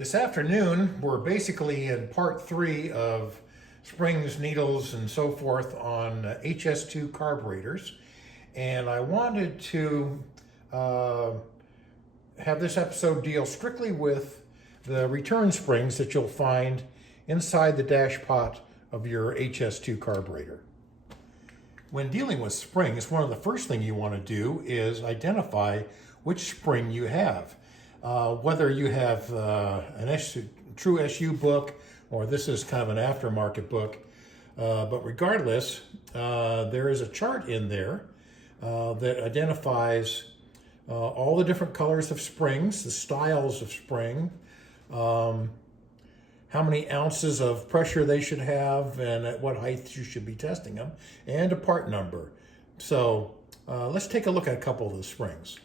This afternoon, we're basically in part 3 of springs, needles, and so forth on HS2 carburetors. And I wanted to have this episode deal strictly with the return springs that you'll find inside the dash pot of your HS2 carburetor. When dealing with springs, one of the first things you want to do is identify which spring you have. Whether you have an true SU book or this is kind of an aftermarket book, but regardless, there is a chart in there that identifies all the different colors of springs, the styles of spring, how many ounces of pressure they should have, and at what height you should be testing them, and a part number. So let's take a look at a couple of the springs.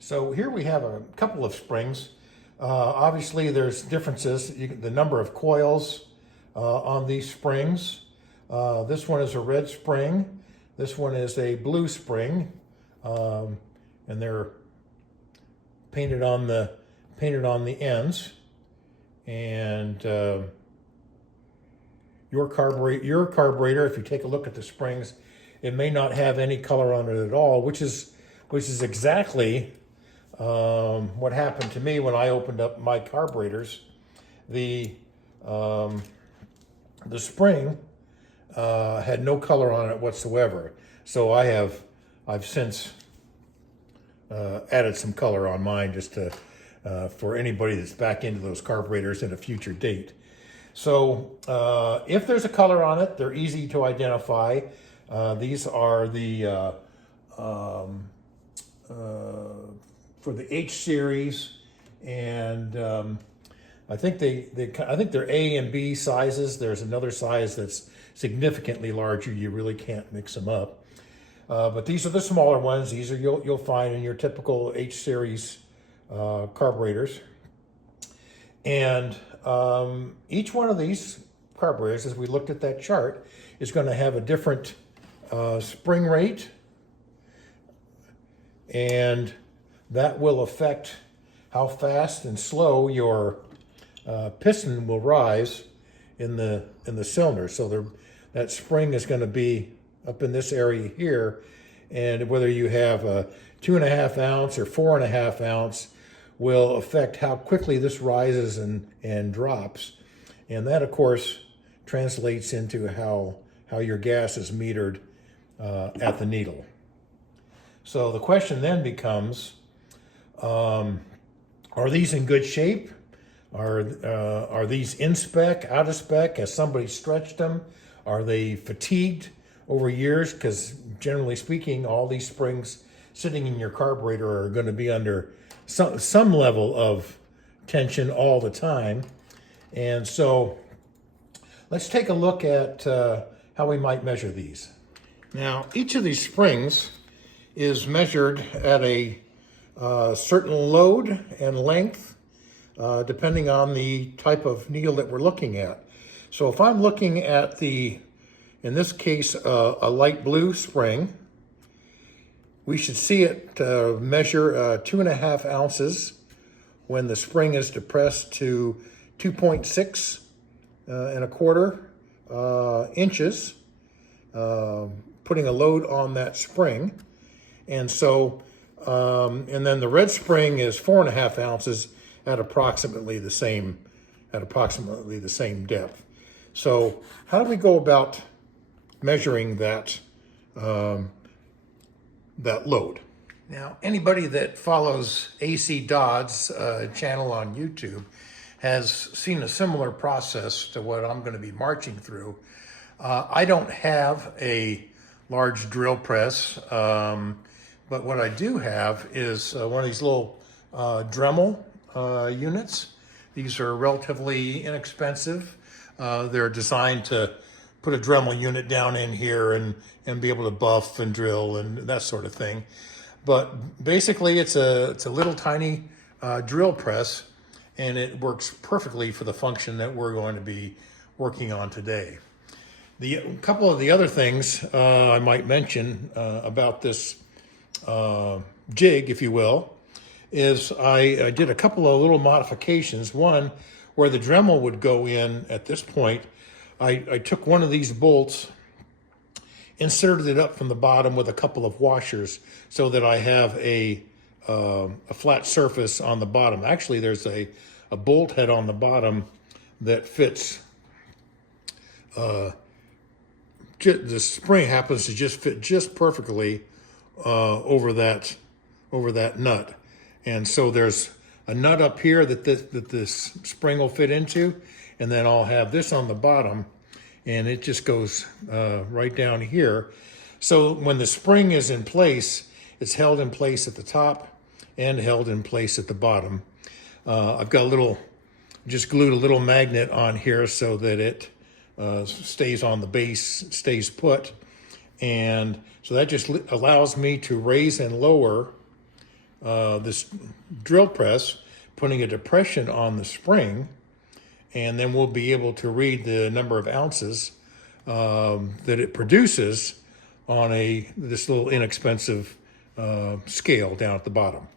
So here we have a couple of springs. Obviously there's differences. The number of coils on these springs. This one is a red spring. This one is a blue spring. And they're painted on the ends. And your carburetor, if you take a look at the springs, it may not have any color on it at all, which is exactly what happened to me when I opened up my carburetors. The spring had no color on it whatsoever. So I've since added some color on mine just to for anybody that's back into those carburetors at a future date. So if there's a color on it, they're easy to identify. These are the for the H series, and I think they're A and B sizes. There's another size that's significantly larger. You really can't mix them up. But these are the smaller ones. These are you'll find in your typical H series carburetors. And each one of these carburetors, as we looked at that chart, is going to have a different spring rate, and that will affect how fast and slow your piston will rise in the cylinder. So that spring is going to be up in this area here, and whether you have a 2.5 ounce or 4.5 ounce will affect how quickly this rises and drops. And that, of course, translates into how your gas is metered at the needle. So the question then becomes, are these in good shape? Are these in spec, out of spec? Has somebody stretched them? Are they fatigued over years? Because generally speaking, all these springs sitting in your carburetor are going to be under some level of tension all the time. And so let's take a look at how we might measure these. Now, each of these springs is measured at a certain load and length, depending on the type of needle that we're looking at. So if I'm looking at in this case, a light blue spring, we should see it measure 2.5 ounces when the spring is depressed to 2.6 and a quarter inches, putting a load on that spring. And so, and then the red spring is 4.5 ounces at approximately the same depth. So how do we go about measuring that load? Now, anybody that follows AC Dodd's channel on YouTube has seen a similar process to what I'm going to be marching through. I don't have a large drill press, but what I do have is one of these little Dremel units. These are relatively inexpensive. They're designed to put a Dremel unit down in here and be able to buff and drill and that sort of thing. But basically it's a little tiny drill press, and it works perfectly for the function that we're going to be working on today. A couple of the other things I might mention about this jig, if you will, is I did a couple of little modifications. One, where the Dremel would go in at this point, I took one of these bolts, inserted it up from the bottom with a couple of washers so that I have a flat surface on the bottom. Actually, there's a bolt head on the bottom that fits, the spring happens to just fit just perfectly over that nut. And so there's a nut up here that this spring will fit into, and then I'll have this on the bottom, and it just goes right down here. So when the spring is in place, it's held in place at the top and held in place at the bottom. I've got just glued a little magnet on here so that it stays on the base, stays put. And so that just allows me to raise and lower this drill press, putting a depression on the spring, and then we'll be able to read the number of ounces that it produces on this little inexpensive scale down at the bottom.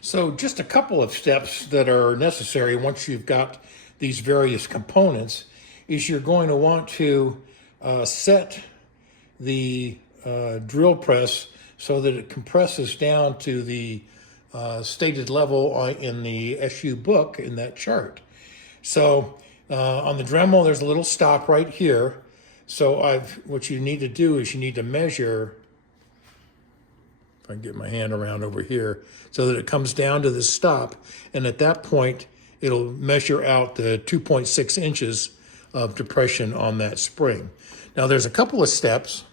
So just a couple of steps that are necessary once you've got these various components is you're going to want to set the drill press so that it compresses down to the stated level in the SU book in that chart. So on the Dremel, there's a little stop right here. So what you need to do is you need to measure, if I can get my hand around over here, so that it comes down to this stop. And at that point, it'll measure out the 2.6 inches of depression on that spring. Now there's a couple of steps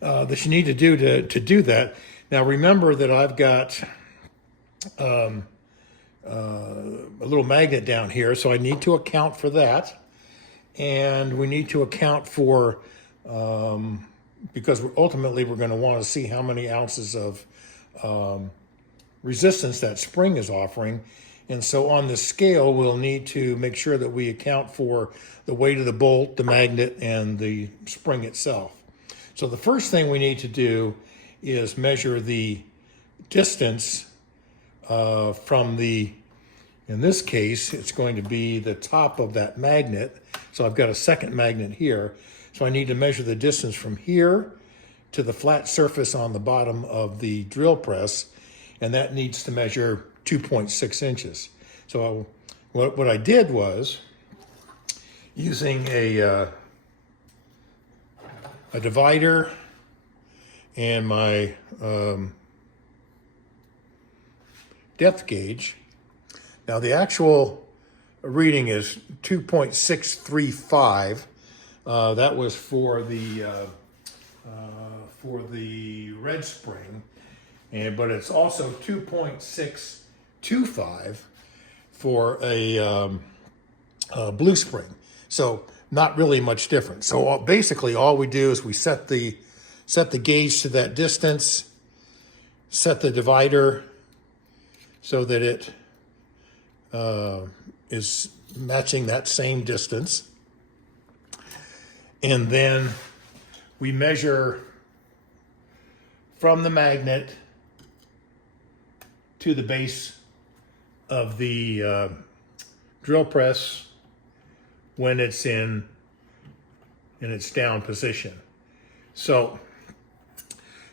that you need to do to do that. Now remember that I've got a little magnet down here, so I need to account for that. And we need to account for, because ultimately we're going to want to see how many ounces of resistance that spring is offering. And so on the scale, we'll need to make sure that we account for the weight of the bolt, the magnet, and the spring itself. So the first thing we need to do is measure the distance from in this case, it's going to be the top of that magnet. So I've got a second magnet here. So I need to measure the distance from here to the flat surface on the bottom of the drill press, and that needs to measure 2.6 inches. So what I did was, using a divider and my depth gauge. Now the actual reading is 2.635. That was for the red spring, but it's also 2.625 for a blue spring. So not really much different. So basically all we do is we set the gauge to that distance, set the divider so that it is matching that same distance. And then we measure from the magnet to the base of the drill press when it's in its down position. So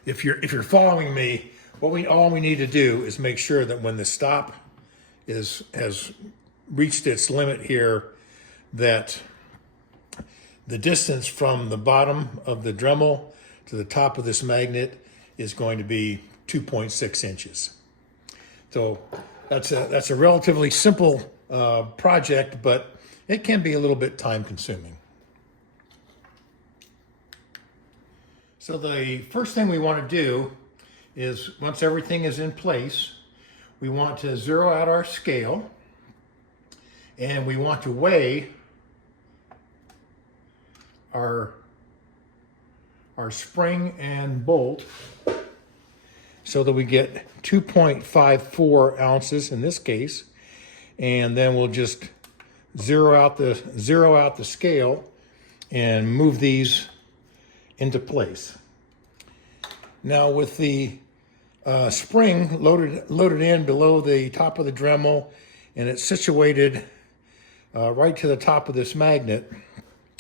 if you're following me, all we need to do is make sure that when the stop has reached its limit here, that the distance from the bottom of the Dremel to the top of this magnet is going to be 2.6 inches. So that's a relatively simple project, but it can be a little bit time consuming. So the first thing we want to do is, once everything is in place, we want to zero out our scale, and we want to weigh our spring and bolt so that we get 2.54 ounces in this case, and then we'll just zero out the scale and move these into place. Now with the spring loaded in below the top of the Dremel, and it's situated right to the top of this magnet.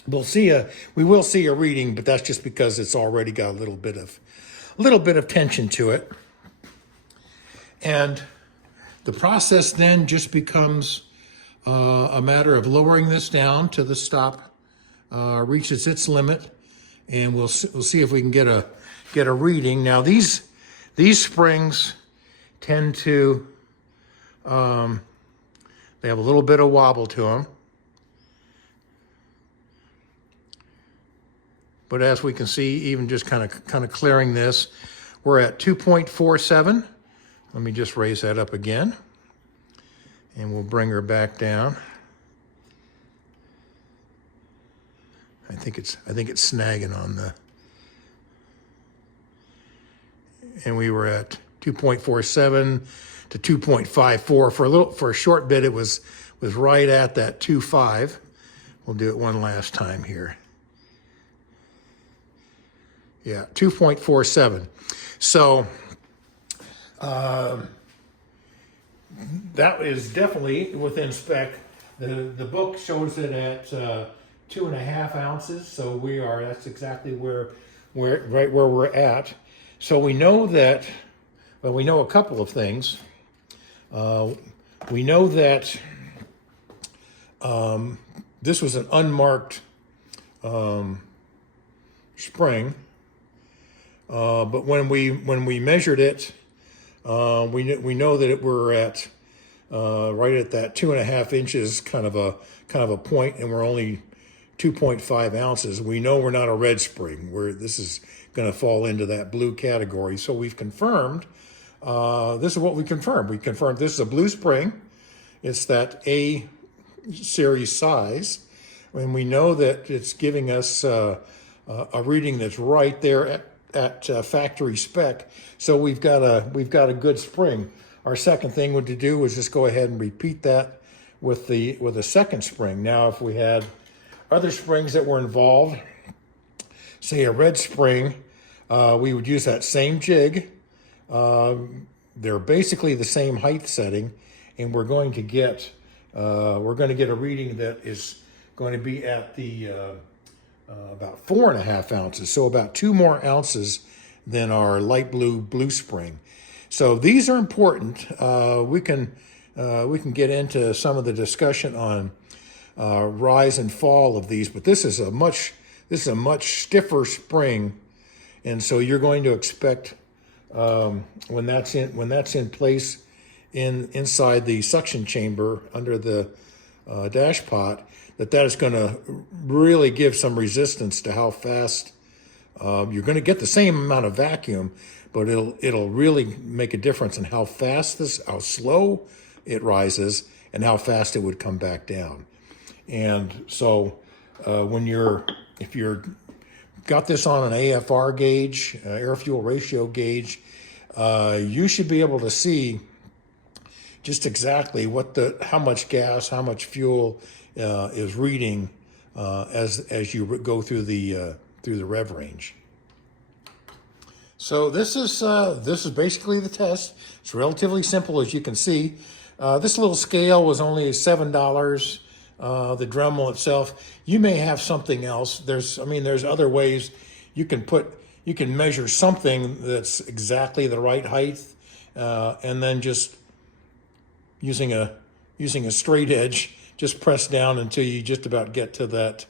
We will see a reading, but that's just because it's already got a little bit of tension to it. And the process then just becomes a matter of lowering this down to the stop reaches its limit, and we'll see if we can get a reading. Now these springs tend to they have a little bit of wobble to them. But as we can see, even just kind of clearing this, we're at 2.47. Let me just raise that up again, and we'll bring her back down. I think it's snagging on the. And we were at 2.47 to 2.54 for a short bit. It was right at that 2.5. We'll do it one last time here. Yeah, 2.47. So that is definitely within spec. The book shows it at 2.5 ounces. So that's exactly right where we're at. So we know that, well, we know a couple of things. We know that this was an unmarked spring. But when we measured it, we know that we're at right at that 2.5 inches kind of a point, and we're only 2.5 ounces. We know we're not a red spring. This is going to fall into that blue category. So we've confirmed. This is what we confirmed. We confirmed this is a blue spring. It's that A series size, and we know that it's giving us a reading that's right there at factory spec. So we've got a good spring. Our second thing to do was just go ahead and repeat that with a second spring. Now, if we had other springs that were involved, say a red spring, we would use that same jig. They're basically the same height setting, and we're going to get a reading that is going to be at the about 4.5 ounces, so about 2 more ounces than our light blue spring. So these are important. We can get into some of the discussion on rise and fall of these, but this is a much stiffer spring, and so you're going to expect when that's in place inside the suction chamber under the dash pot, that is going to really give some resistance to how fast you're going to get the same amount of vacuum, but it'll really make a difference in how slow it rises and how fast it would come back down. And so if you're got this on an AFR gauge, air fuel ratio gauge, you should be able to see just exactly how much gas, how much fuel is reading as you go through the rev range. So this is basically the test. It's relatively simple, as you can see. This little scale was only $7. The Dremel itself, you may have something else. There's other ways you can measure something that's exactly the right height, and then just using a straight edge, just press down until you just about get to that,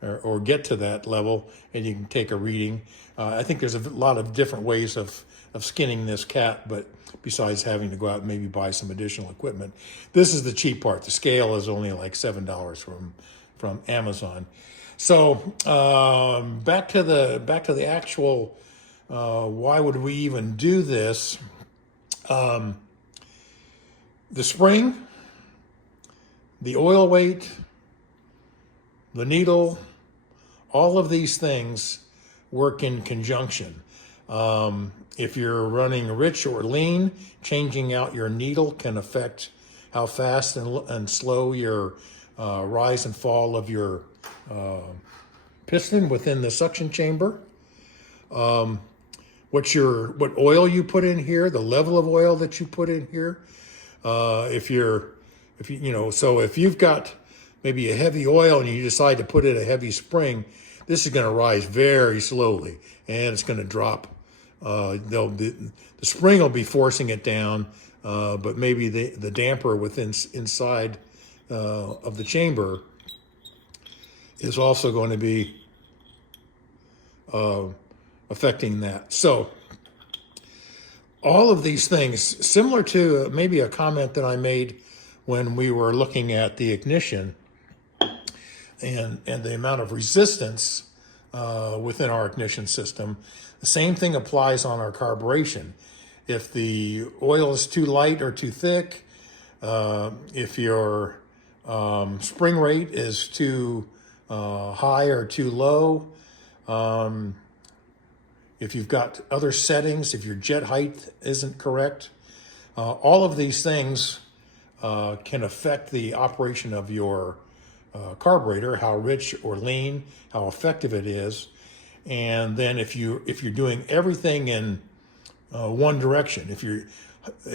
or get to that level, and you can take a reading. I think there's a lot of different ways of skinning this cat, but besides having to go out and maybe buy some additional equipment, this is the cheap part. The scale is only like $7 from Amazon. So back to the actual why would we even do this? The spring, the oil weight, the needle, all of these things work in conjunction. If you're running rich or lean, changing out your needle can affect how fast and slow your rise and fall of your piston within the suction chamber. what oil you put in here, the level of oil that you put in here. If you've got maybe a heavy oil and you decide to put in a heavy spring, this is going to rise very slowly and it's going to drop. The spring will be forcing it down, but maybe the damper inside of the chamber is also going to be affecting that. So all of these things, similar to maybe a comment that I made when we were looking at the ignition and the amount of resistance within our ignition system, the same thing applies on our carburation. If the oil is too light or too thick, if your spring rate is too high or too low, if you've got other settings, if your jet height isn't correct, all of these things can affect the operation of your carburetor, how rich or lean, how effective it is. And then if you're doing everything in one direction, if you're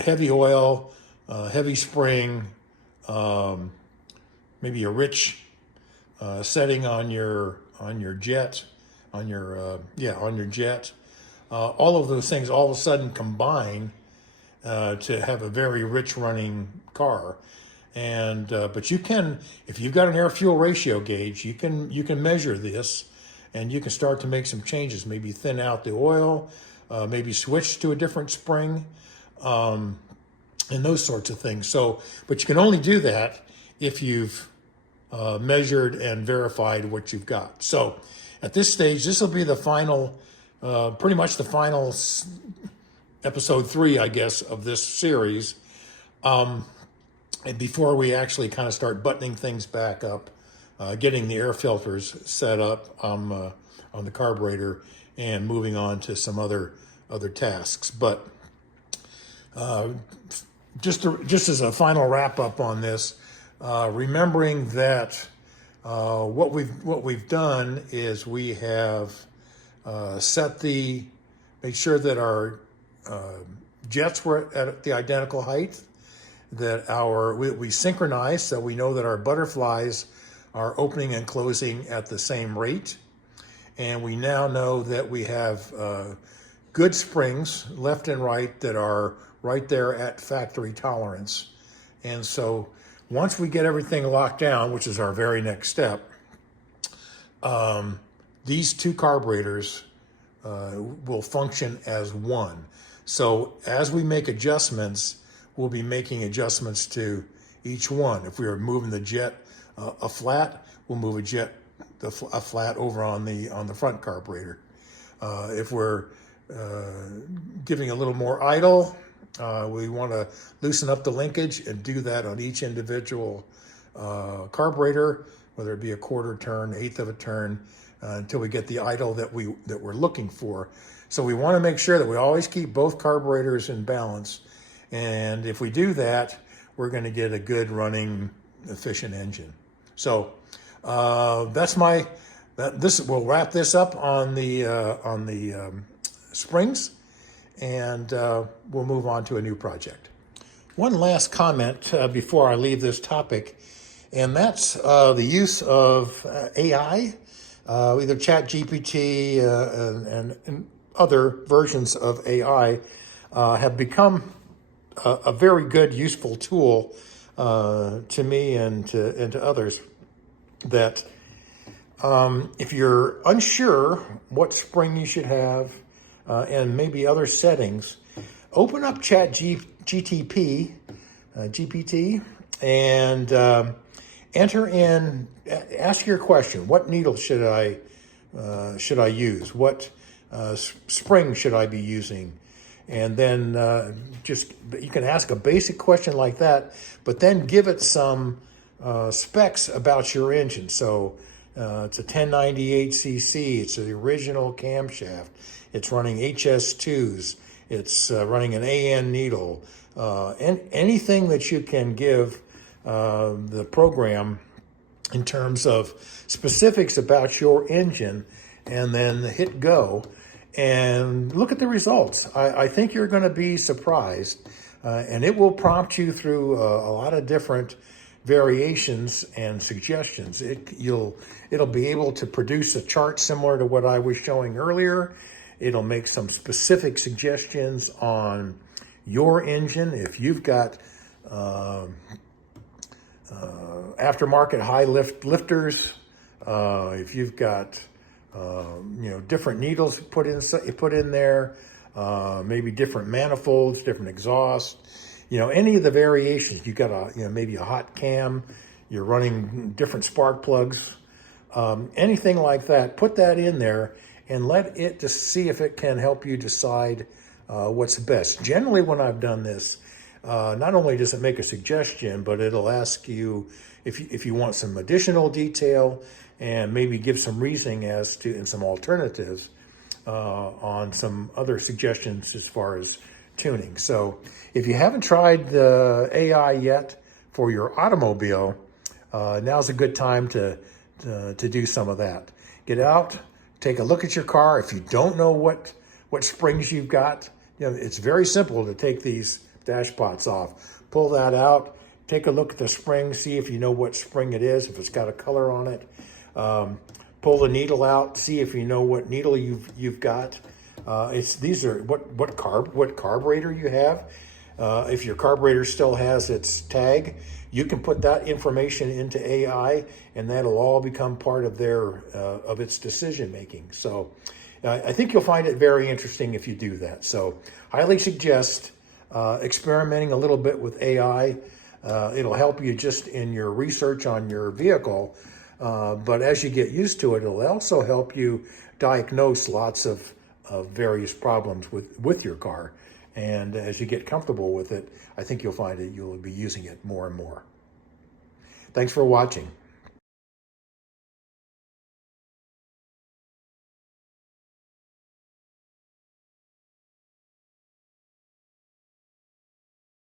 heavy oil, heavy spring, maybe a rich setting on your jet, on your jet, all of those things all of a sudden combine to have a very rich running car. And but you can, if you've got an air fuel ratio gauge, you can measure this, and you can start to make some changes. Maybe thin out the oil, maybe switch to a different spring, and those sorts of things. So, but you can only do that if you've measured and verified what you've got. So, at this stage, this will be the final, pretty much the final episode 3, I guess, of this series. And before we actually kind of start buttoning things back up, getting the air filters set up on the carburetor and moving on to some other tasks. But just as a final wrap up on this, remembering that what we've done is we have made sure that our jets were at the identical height, that we synchronize so we know that our butterflies are opening and closing at the same rate. And we now know that we have good springs left and right that are right there at factory tolerance. And so once we get everything locked down, which is our very next step, these two carburetors will function as one. So as we make adjustments, we'll be making adjustments to each one. If we are moving the jet a flat, we'll move a flat over on the front carburetor. If we're giving a little more idle, we want to loosen up the linkage and do that on each individual carburetor, whether it be a quarter turn, eighth of a turn, until we get the idle that we're looking for. So we want to make sure that we always keep both carburetors in balance. And if we do that, we're going to get a good running, efficient engine. So we'll wrap this up on the springs, and we'll move on to a new project. One last comment before I leave this topic, and that's the use of AI, either ChatGPT and other versions of AI have become a very good, useful tool to me and to others. That if you're unsure what spring you should have and maybe other settings, open up GPT, and enter in. Ask your question: what needle should I use? What spring should I be using? And then you can ask a basic question like that, but then give it some specs about your engine. So it's a 1098cc, it's the original camshaft, it's running HS2s, it's running an AN needle, and anything that you can give the program in terms of specifics about your engine, and then hit go. and look at the results. I think you're going to be surprised, and it will prompt you through a lot of different variations and suggestions. It'll be able to produce a chart similar to what I was showing earlier. It'll make some specific suggestions on your engine. If you've got aftermarket high lifters, if you've got different needles put in there, maybe different manifolds, different exhausts, any of the variations. You've got maybe a hot cam, you're running different spark plugs, anything like that. Put that in there and let it just see if it can help you decide what's best. Generally, when I've done this, not only does it make a suggestion, but it'll ask you if you want some additional detail and maybe give some reasoning and some alternatives on some other suggestions as far as tuning. So if you haven't tried the AI yet for your automobile, now's a good time to do some of that. Get out, take a look at your car. If you don't know what springs you've got, it's very simple to take these dash pots off. Pull that out, take a look at the spring, see if you know what spring it is, if it's got a color on it. Pull the needle out, see if you know what needle you've got. These are what carburetor you have. If your carburetor still has its tag, you can put that information into AI, and that'll all become part of of its decision making. So I think you'll find it very interesting if you do that. So highly suggest experimenting a little bit with AI. It'll help you just in your research on your vehicle, but as you get used to it, it'll also help you diagnose lots of various problems with your car. And as you get comfortable with it, I think you'll find that you'll be using it more and more. Thanks for watching.